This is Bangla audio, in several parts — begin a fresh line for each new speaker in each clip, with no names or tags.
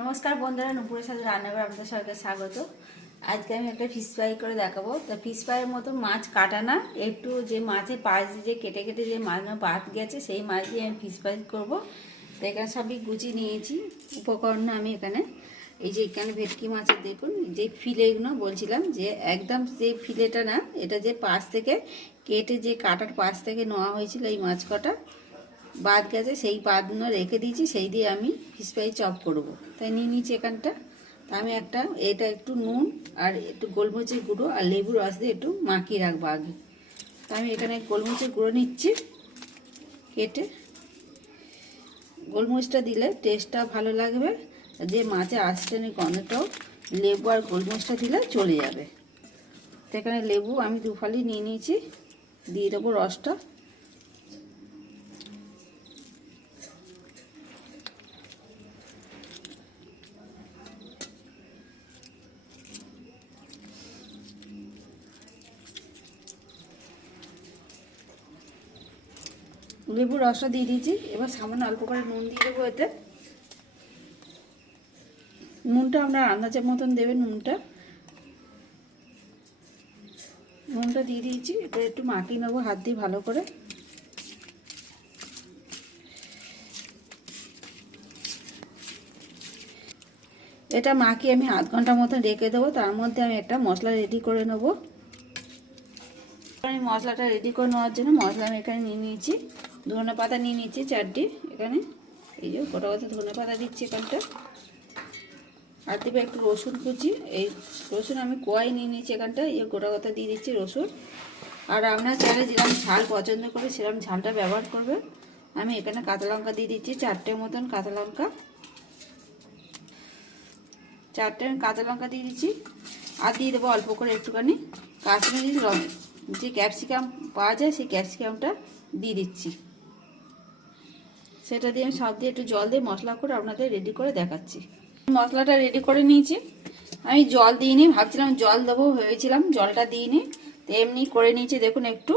নমস্কার বন্ধুরা, নুপুরের সাথে রান্নাঘর আপনাদের সবাইকে স্বাগত। আজকে আমি একটা ফিশ ফ্রাই করে দেখাবো। তো ফিশ ফ্রাইয়ের মতো মাছ কাটা না, একটু যে মাছের পাশ দিয়ে যে কেটে কেটে যে মাছ বাদ গেছে, সেই মাছ দিয়ে আমি ফিশ ফ্রাই করব। তো এখানে সবই গুছিয়ে নিয়েছি, উপকরণ আমি এখানে। এই যে এখানে ভেটকি মাছের দেখুন, যে ফিলেগুলো বলছিলাম, যে একদম যে ফিলেটা না, এটা যে পাশ থেকে কেটে যে কাটার পাশ থেকে নেওয়া হয়েছিল এই মাছ কটা বাদ গেছে, সেই বাদগুলো রেখে দিয়েছি, সেই দিয়ে আমি ফিশ ফ্রাই চপ করব। তাই নিয়ে নিয়েছি এখানটা। তা আমি একটা, এটা একটু নুন আর একটু গোলমরিচের গুঁড়ো আর লেবুর রস দিয়ে একটু মাখিয়ে রাখব আগে। তা আমি এখানে গোলমরিচের গুঁড়ো নিচ্ছি, কেটে। গোলমরিচটা দিলে টেস্টটা ভালো লাগবে, যে মাছে আসতেনি গন্ধটাও লেবু আর গোলমরিচটা দিলে চলে যাবে। তো এখানে লেবু আমি দুফালি নিয়ে নিয়েছি, দিয়ে দেবো রসটা। লেবুর রসটা দিয়ে দিয়েছি। এবার সামান্য অল্প করে নুন দিয়ে দেবো এতে। নুনটা আপনার আন্দাজের মতন দেবেন নুনটা। নুনটা দিয়ে দিয়েছি। এবার একটু মাখিয়ে নেব হাত দিয়ে ভালো করে। এটা মাখিয়ে আমি আধ ঘণ্টার মতন রেখে দেবো। তার মধ্যে আমি একটা মশলা রেডি করে নেব। আমি মশলাটা রেডি করে নেওয়ার জন্য মশলা আমি এখানে নিয়ে নিয়েছি। ধনে পাতা নিয়ে নিয়েছি চারটি এখানে। এই যে গোটা কথা ধনে পাতা দিচ্ছি এখানটা। আর দেবে একটু রসুন কুচি। এই রসুন আমি কোয়াই নিয়ে নিয়েছি এখানটা। এই গোটা কথা দিয়ে দিচ্ছি রসুন। আর আপনার চাইলে যেরকম ঝাল পছন্দ করে সেরকম ঝালটা ব্যবহার করবে আমি এখানে কাঁচা লঙ্কা দিয়ে দিচ্ছি চারটে মতন কাঁচা লঙ্কা। চারটে কাঁচা লঙ্কা দিয়ে দিচ্ছি। আর দিয়ে দেবো অল্প করে একটুখানি কাশ্মীরি যে ক্যাপসিকাম পাওয়া যায় সেই ক্যাপসিকামটা দিয়ে দিচ্ছি। সেটা দিয়ে আমি সব দিয়ে একটু জল দিয়ে মশলা করে আপনাদের রেডি করে দেখাচ্ছি। মশলাটা রেডি করে নিয়েছি। আমি জল দিইনি, ভাবছিলাম জল দেবো, ভেবেছিলাম জলটা দিইনি। তো এমনি করে নিয়েছি, দেখুন একটু।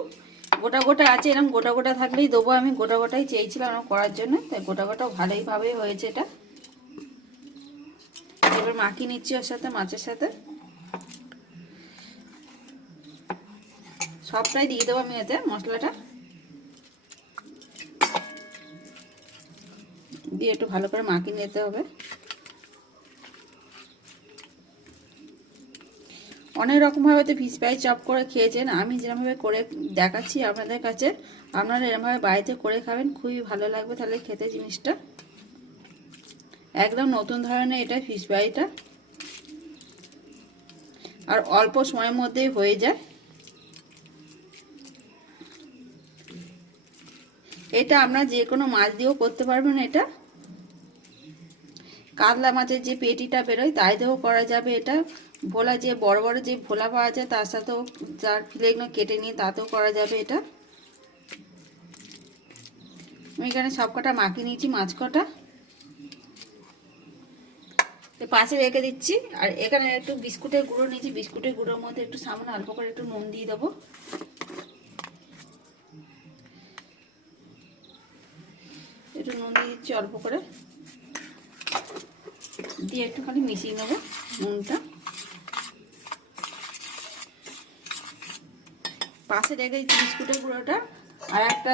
গোটা গোটা আছে এরকম গোটা গোটা থাকলেই দেবো আমি। গোটা গোটাই চেয়েছিলাম আমার করার জন্য। তাই গোটা গোটাও ভালোইভাবে হয়েছে এটা। এবার মাখিয়ে নিচ্ছি ওর সাথে, মাছের সাথে। সবটাই দিয়ে দেবো আমি এতে মশলাটা। দিয়ে একটু ভালো করে মাখিয়ে নিতে হবে। অনেক রকমভাবে তো ফিস ফ্রাই চপ করে খেয়েছেন, আমি যেরকমভাবে করে দেখাচ্ছি আপনাদের কাছে, আপনারা এরকমভাবে বাড়িতে করে খাবেন, খুবই ভালো লাগবে তাহলে খেতে জিনিসটা। একদম নতুন ধরনের এটা ফিস ফ্রাইটা আর অল্প সময়ের মধ্যেই হয়ে যায়। এটা আমরা যে কোনো মাছ দিয়েও করতে পারবেন এটা। কাতলা মাছের যে পেটিটা বেরোয়, তাই দিয়েও করা যাবে এটা। ভোলা যে বড় বড় যে ভোলা পাওয়া যায়, তার সাথেও যার ফিলেগুলো কেটে নিয়ে তাতেও করা যাবে এটা। আমি এখানে সব কটা মাখিয়ে নিয়েছি, মাছ কটা। পাশে রেখে দিচ্ছি, আর এখানে একটু বিস্কুটের গুঁড়ো নিয়েছি। বিস্কুটের গুঁড়োর মধ্যে একটু সামনে অল্প করে একটু নুন দিয়ে দেবো। একটু নুন দিয়ে দিচ্ছি অল্প করে। দিয়ে একটুখানি মিশিয়ে নেব নুনটা। পাশে রেখে দিচ্ছি বিস্কুটের গুঁড়োটা আর একটা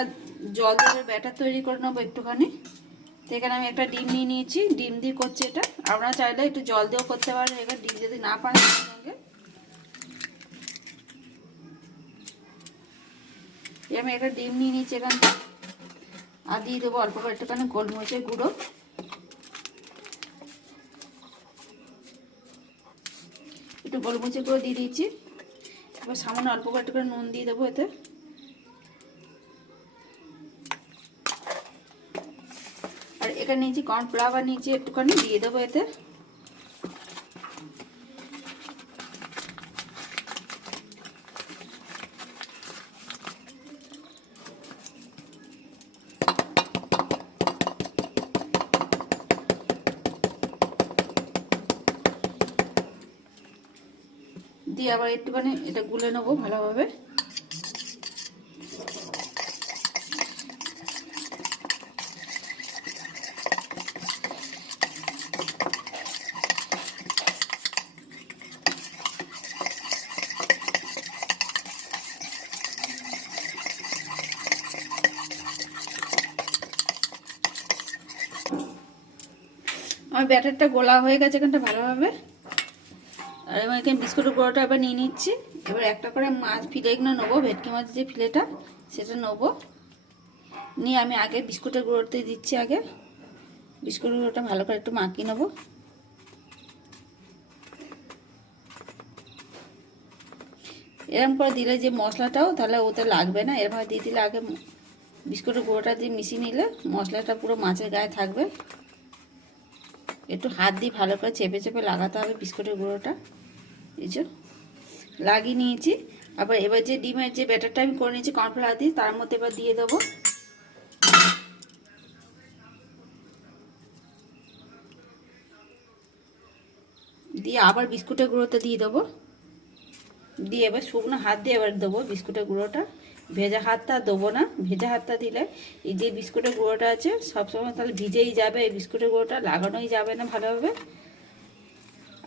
জল দিয়ে ব্যাটার তৈরি করে নেব একটুখানি। এখানে আমি একটা ডিম নিয়ে নিয়েছি, ডিম দিয়ে করছি এটা। আপনারা চাইলে একটু জল দিয়েও করতে পারেন, এবার ডিম যদি না পারেন সঙ্গে। আমি একটা ডিম নিয়ে নিয়েছি এখান আর দিয়ে দেবো অল্প করে একটুখানি গোলমরিচের গুঁড়ো। একটু গোলমরিচের গুঁড়ো দিয়ে দিয়েছি। এবার সামান্য অল্প করে একটুখানি নুন দিয়ে দেবো এতে। আর এখানে নিয়েছি কর্নফ্লাওয়ার নিয়েছি একটুখানি, দিয়ে দেবো এতে। দিয়ে আবার একটুখানি এটা গুলে নেব ভালোভাবে। আমার ব্যাটারটা গোলা হয়ে গেছে এখানটা ভালোভাবে। আর এবার এখানে বিস্কুটের গুঁড়োটা এবার নিয়ে নিচ্ছি। এবার একটা করে মাছ ফিলে এগুলো নেব, ভেটকি মাছের যে ফিলেটা, সেটা নেব। নিয়ে আমি আগে বিস্কুটের গুঁড়োতে দিচ্ছি আগে। বিস্কুটের গুঁড়োটা ভালো করে একটু মাখিয়ে নেব। এরকম করে দিলে যে মশলাটাও তাহলে ওতে লাগবে না। এরকম দিয়ে দিলে আগে বিস্কুটের গুঁড়োটা দিয়ে মিশিয়ে নিলে মশলাটা পুরো মাছের গায়ে থাকবে। একটু হাত দিয়ে ভালো করে চেপে চেপে লাগাতে হবে বিস্কুটের গুঁড়োটা। এই লাগিয়ে নিয়েছি। আবার এবার যে ডিমের যে ব্যাটারটা আমি করে নিয়েছি, কর্নফ্লাওয়ার দিয়ে, তার মধ্যে এবার দিয়ে দেবো। দিয়ে আবার বিস্কুটের গুঁড়োতে দিয়ে দেবো। দিয়ে এবার শুকনো হাত দিয়ে এবার দেবো বিস্কুটের গুঁড়োটা। ভেজা হাতটা দেবো না, ভেজা হাতটা দিলে এই যে বিস্কুটের গুঁড়োটা আছে, সবসময় তাহলে ভিজেই যাবে, এই বিস্কুটের গুঁড়োটা লাগানোই যাবে না ভালোভাবে।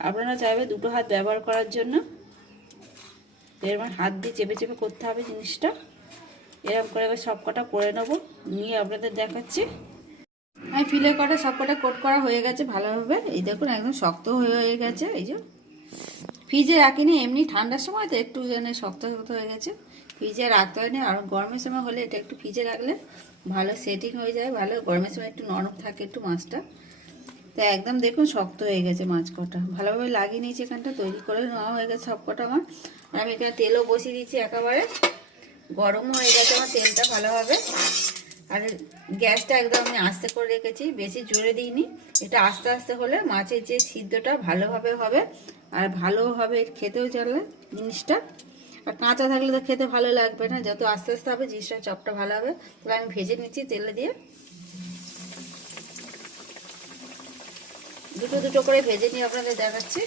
আপনারা চাইবে দুটো হাত ব্যবহার করার জন্য। এরকম হাত দিয়ে চেপে চেপে করতে হবে জিনিসটা। এরকম করে এবার সব কটা করে নেব, নিয়ে আপনাদের দেখাচ্ছি। আমি ফিলে কটা সব কটা কোট করা হয়ে গেছে ভালোভাবে। এই দেখুন, একদম শক্ত হয়ে হয়ে গেছে, এই যে। ফ্রিজে রাখিনি, এমনি ঠান্ডার সময় তো একটু যেন শক্ত শক্ত হয়ে গেছে। ফ্রিজে রাখতে হয়নি, আর গরমের সময় হলে এটা একটু ফ্রিজে রাখলে ভালো সেটিং হয়ে যায়, ভালো। গরমের সময় একটু নরম থাকে একটু মাছটা। তো একদম দেখুন শক্ত হয়ে গেছে মাছ কটা। ভালোভাবে লাগিয়ে নিয়েছি এখানটা, তৈরি করে নেওয়া হয়ে গেছে সব কটা আমার আর আমি এখানে তেলও বসিয়ে দিচ্ছি একেবারে। গরমও হয়ে গেছে, আমার তেলটা ভালোভাবে। আর গ্যাসটা একদম আমি আস্তে করে রেখেছি, বেশি জোরে দিইনি। এটা আস্তে আস্তে হলে মাছের যে সিদ্ধটা ভালোভাবে হবে, আর ভালো হবে খেতেও চলবে জিনিসটা। আর কাঁচা থাকলে তো খেতে ভালো লাগবে না, যত আস্তে আস্তে হবে জিনিসটা চপটা ভালো হবে। তাহলে আমি ভেজে নিচ্ছি তেলে দিয়ে। দুটো দুটো করে ভেজে নিয়ে আপনাদের দেখাচ্ছি।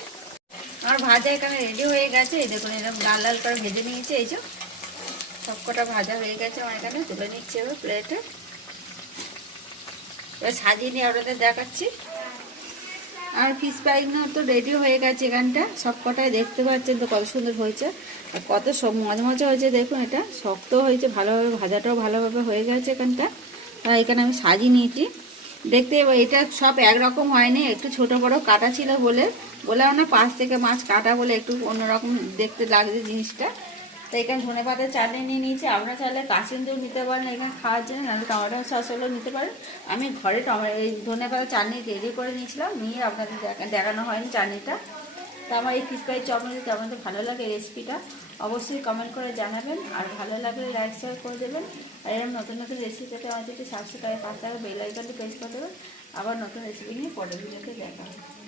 আমার ভাজা এখানে রেডি হয়ে গেছে। এই দেখুন, এরকম লাল লাল করে ভেজে নিয়েছে। এই যে সব কটা ভাজা হয়ে গেছে আমার এখানে। তুলে নিচ্ছে এবার প্লেটে এবার সাজিয়ে নিয়ে আপনাদের দেখাচ্ছি। আর ফিস পাইগুলো তো রেডি হয়ে গেছে এখানটা। সব কটাই দেখতে পাচ্ছেন তো কত সুন্দর হয়েছে। আর কত সব মজা হয়েছে দেখুন এটা। শক্ত হয়েছে, ভালোভাবে, ভাজাটাও ভালোভাবে হয়ে গেছে এখানটা। আর এখানে আমি সাজিয়ে নিয়েছি। দেখতে এটা সব একরকম হয়নি, একটু ছোট বড় কাটা ছিল বলে। বলেও না, পাশ থেকে মাছ কাটা বলে একটু অন্যরকম দেখতে লাগছে জিনিসটা। তো এখানে ধনে পাতার চাটনি নিয়ে নিয়েছি। আপনারা চাইলে কাসিন্দিও নিতে পারেন এখানে খাওয়ার জন্য, নাহলে টমেটো সস হলেও নিতে পারেন। আমি ঘরে টমেটো এই ধনে পাতার চাটনি রেডি করে নিয়েছিলাম, নিয়ে আপনাদের দেখানো হয়নি চাটনিটা। তো আমার এই ফিস ফ্রাই চপ যদি আপনাদের ভালো লাগে রেসিপিটা অবশ্যই কমেন্ট করে জানাবেন। আর ভালো লাগলে লাইক শেয়ার করে দেবেন। আর এরকম নতুন নতুন রেসিপি পেতে আমাদেরকে সাবস্ক্রাইব পাশে বেল আইকনটি প্রেস করে দেবেন। আবার নতুন রেসিপি নিয়ে পরের ভিডিওতে দেখা হবে।